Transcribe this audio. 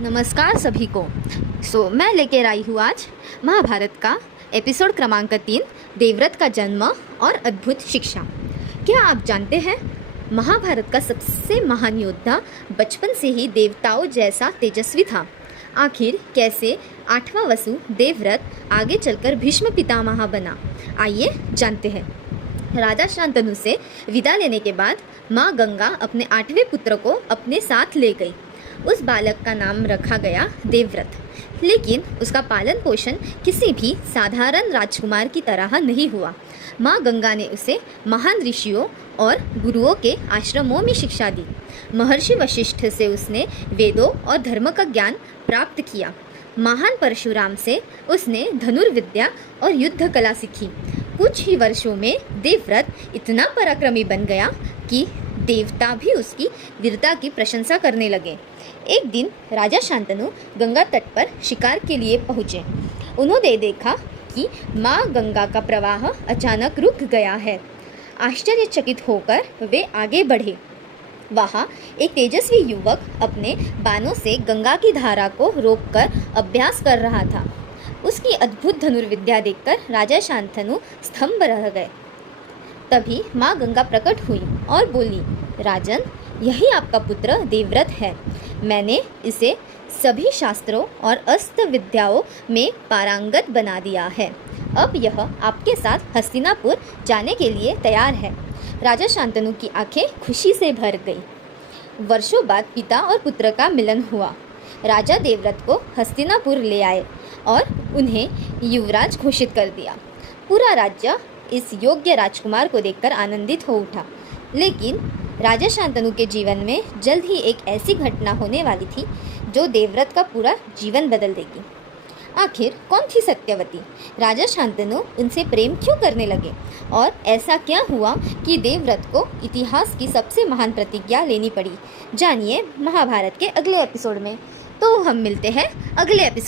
नमस्कार सभी को। मैं लेकर आई हूँ आज महाभारत का एपिसोड क्रमांक 3, देवव्रत का जन्म और अद्भुत शिक्षा। क्या आप जानते हैं, महाभारत का सबसे महान योद्धा बचपन से ही देवताओं जैसा तेजस्वी था। आखिर कैसे 8वां वसु देवव्रत आगे चलकर भीष्म पितामह बना, आइए जानते हैं। राजा शांतनु से विदा लेने के बाद माँ गंगा अपने 8वें पुत्र को अपने साथ ले गई। उस बालक का नाम रखा गया देवव्रत, लेकिन उसका पालन पोषण किसी भी साधारण राजकुमार की तरह नहीं हुआ। माँ गंगा ने उसे महान ऋषियों और गुरुओं के आश्रमों में शिक्षा दी। महर्षि वशिष्ठ से उसने वेदों और धर्म का ज्ञान प्राप्त किया। महान परशुराम से उसने धनुर्विद्या और युद्ध कला सीखी। कुछ ही वर्षों में देवव्रत इतना पराक्रमी बन गया कि देवता भी उसकी वीरता की प्रशंसा करने लगे। एक दिन राजा शांतनु गंगा तट पर शिकार के लिए पहुँचे। उन्होंने देखा कि माँ गंगा का प्रवाह अचानक रुक गया है। आश्चर्यचकित होकर वे आगे बढ़े। वहाँ एक तेजस्वी युवक अपने बाणों से गंगा की धारा को रोककर अभ्यास कर रहा था। उसकी अद्भुत धनुर्विद्या देखकर राजा शांतनु स्तंभ रह गए। तभी माँ गंगा प्रकट हुई और बोली, राजन, यही आपका पुत्र देवव्रत है। मैंने इसे सभी शास्त्रों और अस्त्र विद्याओं में पारंगत बना दिया है। अब यह आपके साथ हस्तिनापुर जाने के लिए तैयार है। राजा शांतनु की आंखें खुशी से भर गई। वर्षों बाद पिता और पुत्र का मिलन हुआ। राजा देवव्रत को हस्तिनापुर ले आए और उन्हें युवराज घोषित कर दिया। पूरा राज्य इस योग्य राजकुमार को देखकर आनंदित हो उठा। लेकिन राजा शांतनु के जीवन में जल्द ही एक ऐसी घटना होने वाली थी जो देवव्रत का पूरा जीवन बदल देगी। आखिर कौन थी सत्यवती? राजा शांतनु उनसे प्रेम क्यों करने लगे? और ऐसा क्या हुआ कि देवव्रत को इतिहास की सबसे महान प्रतिज्ञा लेनी पड़ी? जानिए महाभारत के अगले एपिसोड में। तो हम मिलते हैं अगले एपिसोड।